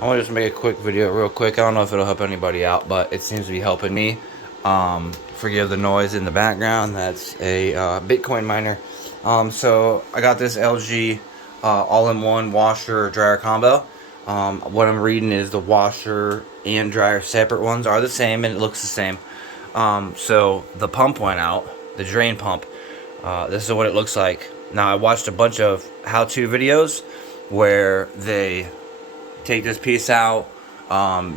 I want to just make a quick video real quick. I don't know if it'll help anybody out, but it seems to be helping me. Forgive the noise in the background. That's a Bitcoin miner. So I got this LG all-in-one washer dryer combo. What I'm reading is the washer and dryer separate ones are the same, and it looks the same. So the pump went out, the drain pump. This is what it looks like. Now, I watched a bunch of how-to videos where they take this piece out,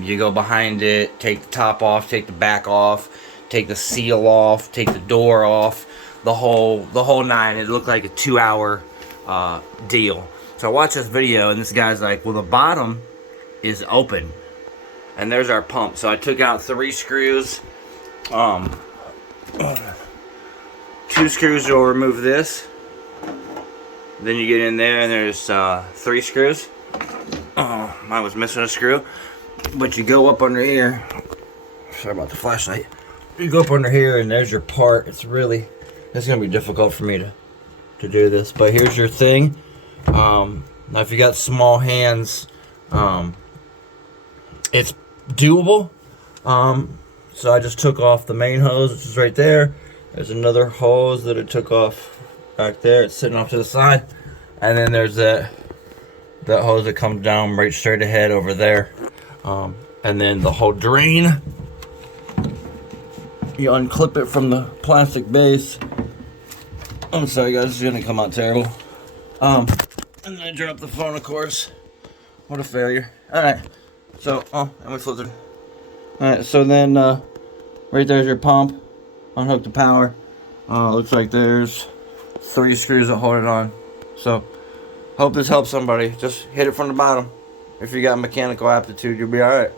you go behind it, take the top off, take the back off, take the seal off, take the door off, the whole nine. It looked like a 2-hour deal. So I watched this video, and this guy's like, well, the bottom is open, and there's our pump. So I took out 3 screws. 2 screws will remove this. Then you get in there, and there's 3 screws. Oh, mine was missing a screw. But you go up under here. Sorry about the flashlight. You go up under here, and there's your part. It's going to be difficult for me to do this. But here's your thing. Now, if you got small hands, it's doable. So I just took off the main hose, which is right there. There's another hose that it took off back there. It's sitting off to the side. And then there's that hose that comes down right straight ahead over there. And then the whole drain, you unclip it from the plastic base. I'm sorry guys, this is gonna come out terrible. And then I dropped the phone, of course. What a failure. Alright, so, and we flipped it. Alright, so then, right there's your pump. Unhook the power. Looks like there's 3 screws that hold it on. So, hope this helps somebody. Just hit it from the bottom. If you got mechanical aptitude, you'll be alright.